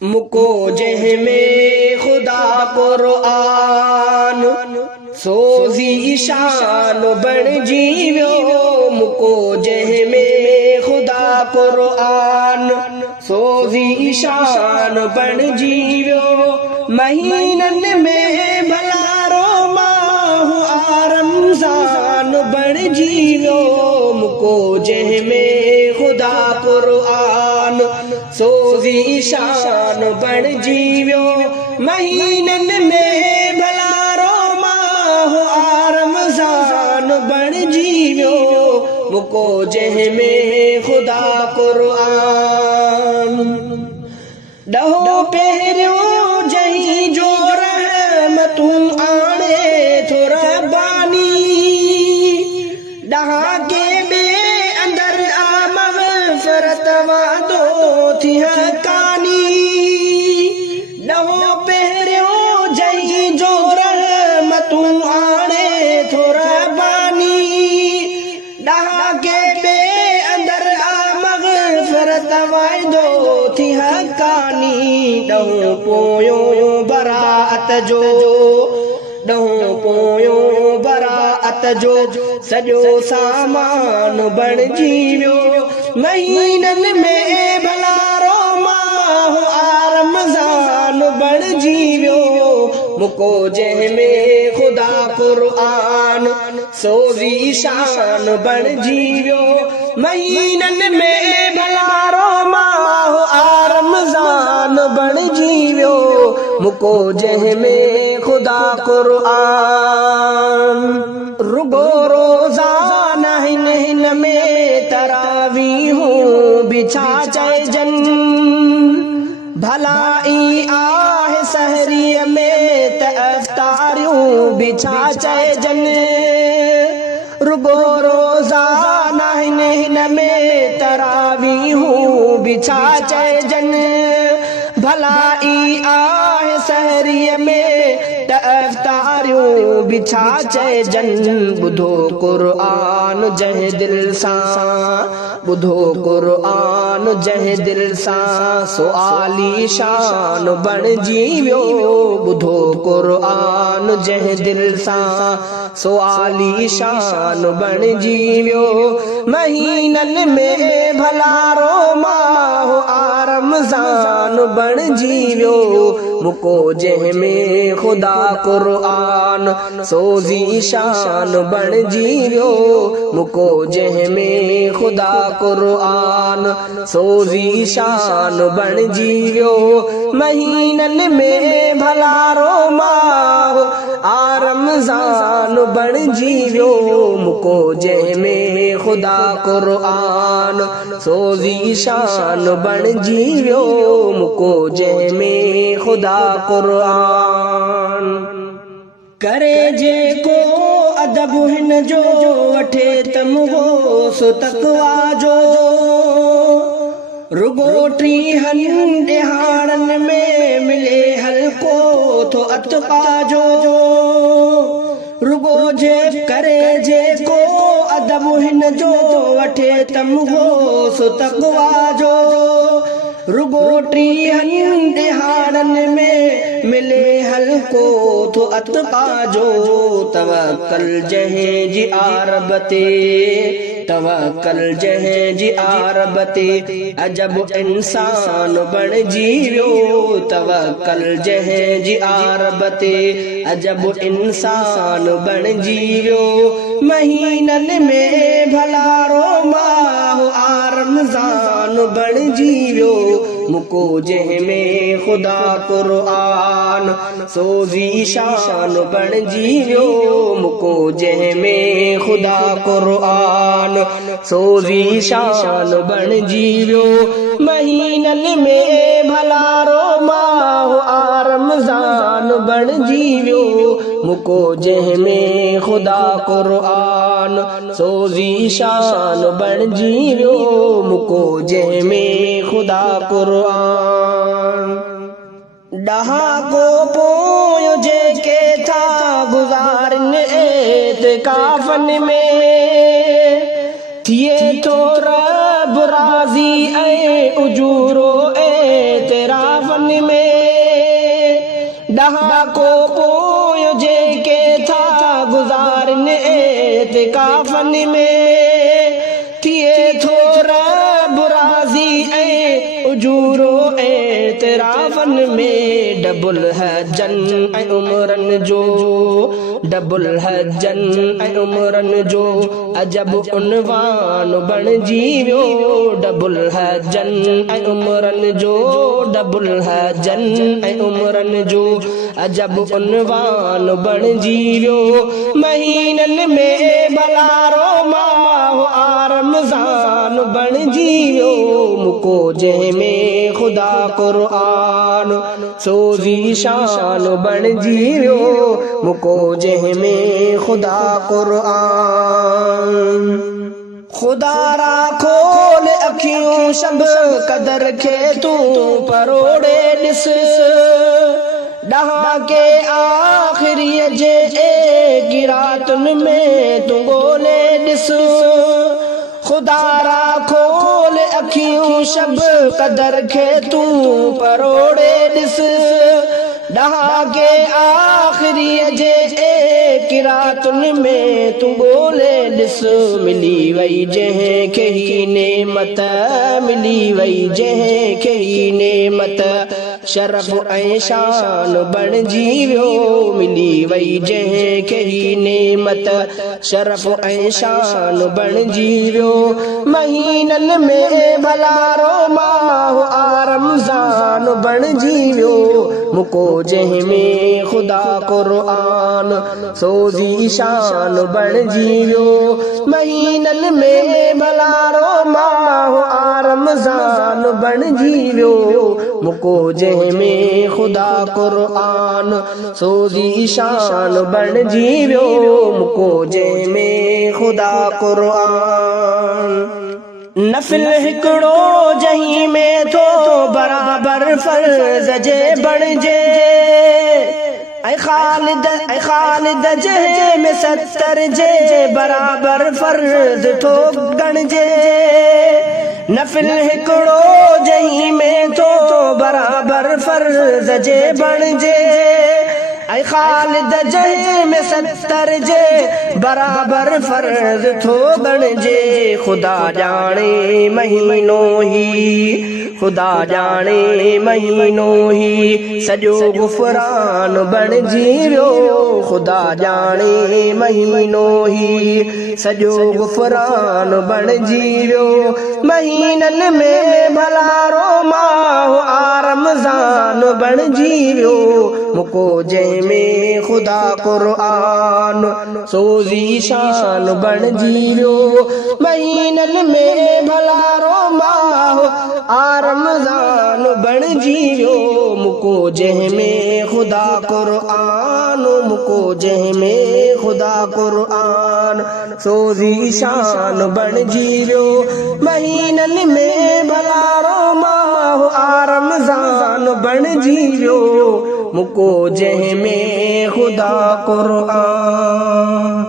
मुको जंहिंमें ख़ुदा क़ुरान सोज़ी शान बणिजी वियो। मुको जंहिंमें ख़ुदा क़ुरान सोज़ी शान बणिजी वियो। महीननि में भलारो माह आ रमज़ान बणिजी वियो। मुको जंहिंमें ख़ुदा क़ुरान सोज़ी शान बणिजी वियो। महीननि में भलारो माह आ रमज़ान बणिजी वियो। मुको जंहिंमें ख़ुदा क़ुरान ॾहो पहिरियों जंहिं जो रहमतूं आणे थो रब्बानी। ॾहाके में अंदरि आ मग़फ़िरत वादो थी हक़ानी। ॾहो पहिरियों जंहिं जो रहमतूं आणे थो रब्बानी। ॾहाके में अंदरि आ मग़फ़िरत वादो थी हक़ानी। ॾहों पोयों बराअत जो ॾहों पोयों बराअत जो सॼो सामान बणिजी वियो। महीननि में भलारो माह आ रमज़ान बणिजी वियो। मुको जंहिंमें ख़ुदा क़ुरान सोज़ी शान बणिजी वियो। महीननि में भलारो माह आ रमज़ान बणिजी वियो। मुको जंहिंमें ख़ुदा क़ुरान रुगो रोज़ाना हिन में तरावीहूं बिछा चइजनि। भलाई आहे सहरीअ में त अफ़्तारियूं बिछा चइजनि। रुगो रोज़ाना हिन में तरावीहूं बिछा चइजनि। भलाई आहे सहरीअ में त अफ़्तारियूं बिछा चइजनि। ॿुधो क़ुरान जंहिं दिलि सां ॿुधो क़ुरान जंहिं दिलि सां सो आली शान बणिजी वियो। ॿुधो क़ुरान जंहिं दिलि सां सो आली शान बणिजी वियो। महीननि में भलारो माह आ रमज़ान बणिजी वियो। मुको जंहिंमें ख़ुदा क़ुरान सोज़ी शान बणिजी वियो। मुको जंहिंमें ख़ुदा क़ुरान सोज़ी शान बणिजी वियो। महीननि में भलारो माह आ रमज़ान बणिजी वियो। मुको जंहिंमें ख़ुदा क़ुरान सोज़ी शान बणिजी वियो। मुको जंहिंमें ख़ुदा क़ुरान करे जेको अदब हिन जो वठे तमगो सो तक़वा जो। रुगो टीहनि ॾिहाड़नि में मिले हल्को थो अतक़ा जो। रुगो जे करे जेको अदब हिन जो वठे तमगो सो तक़वा जो। रुगो टीहनि ॾिहाड़नि में मिले हल्को थो अतक़ा जो। तवक्कल जंहिं जी आरब ते तवक्कल जंहिं जी आरब ते अजब इंसान बणिजी वियो। तवक्कल जंहिं जी आरब ते अजब इंसान बणिजी वियो। महीननि में भलारो माह आ रमज़ान बणिजी वियो। मुको जंहिंमें ख़ुदा क़ुरान सोज़ी शान बणिजी वियो। मुको जंहिंमें ख़ुदा क़ुरान सोज़ी शान बणिजी वियो। महीननि में भलारो माह आ रमज़ान बणिजी वियो। मुको जंहिंमें ख़ुदा क़ुरान सोज़ी शान बणिजी वियो। मुको जंहिंमें ख़ुदा क़ुरान ॾहाको पोयों जेके था गुज़ारनि एतिकाफ़नि में थिए थो रब राज़ी ऐं उजूरो एतिराफ़नि काफन में डहाको पोयो जेके था गुज़ारन एतिकाफ़न में थिए थो रब राज़ी ऐं उजूरो एतिराफ़न में डबल हजन ऐं उमरन जो डबल हजन ऐं उमरन जो अजब उनवान बणिजी वियो डबल हजन ऐं उमरन जो डबल हजन ऐं उमरन जो अजब उनवान बणिजी वियो महीननि में भलारो माह रमज़ान बणिजी वियो मुको जंहिंमें ख़ुदा क़ुर्आन सोज़ी शान बणिजी वियो मुको जंहिंमें ख़ुदा क़ुर्आन खुदा रा खोल अखियूं शब कदर खे तूं परोड़े ॾिस ॾहां के आख़िरीअ जे गिरातुनि में तूं ॻोल्हे ॾिस खुदा रा खोल अखियूं शब कदर खे तूं परोड़े ॾिस ॾहां के आख़िरीअ जे किरातुनि में तूं ॻोल्हे ॾिस मिली वई जंहिंखे ही नेमत मिली वई जंहिंखे ही नेमत शरफ़ ऐं शान बणिजी वियो मिली वई जंहिंखे ही नेमत शरफ़ ऐं शान बणिजी वियो महीननि में भलारो माह रमज़ान बणिजी वियो मुको जंहिंमें ख़ुदा क़ुर्आन सोज़ी शान बणिजी वियो महीननि में भलारो माह रमज़ान बणिजी वियो मुको जंहिंमें ख़ुदा क़ुर्आन सोज़ी शान बणिजी वियो मुको जंहिंमें ख़ुदा क़ुर्आन नफ़िल हिकिड़ो जहीं में थो बराबर फर्ज़ जे बणिजे ऐं ख़ालिद जंहिं में 70 जे बराबर फर्ज़ थो ॻणिजे नफ़िल हिकिड़ो जहीं में थो बराबर फर्ज़ जे बणिजे ऐं ख़ालिद जंहिं में 70 जे बराबर फर्ज़ थो ॻणिजे ख़ुदा ॼाणे महीनो ही ख़ुदा ॼाणे महीनो ही सॼो गुफ़रान बणिजी वियो ख़ुदा ॼाणे महीनो ही सॼो गुफ़रान बणिजी वियो महीननि में भलारो माह रमज़ान बणिजी वियो मुको जंहिंमें ख़ुदा क़ुर्आन सोज़ी शान बणिजी वियो महीननि में भलारो माह रमज़ान बणिजी वियो मुको जंहिंमें ख़ुदा क़ुर्आन मुको जंहिंमें ख़ुदा क़ुर्आन सोज़ी शान बणिजी वियो महीननि में भलारो माह रमज़ान बणिजी वियो मुको जंहिंमें ख़ुदा क़ुर्आन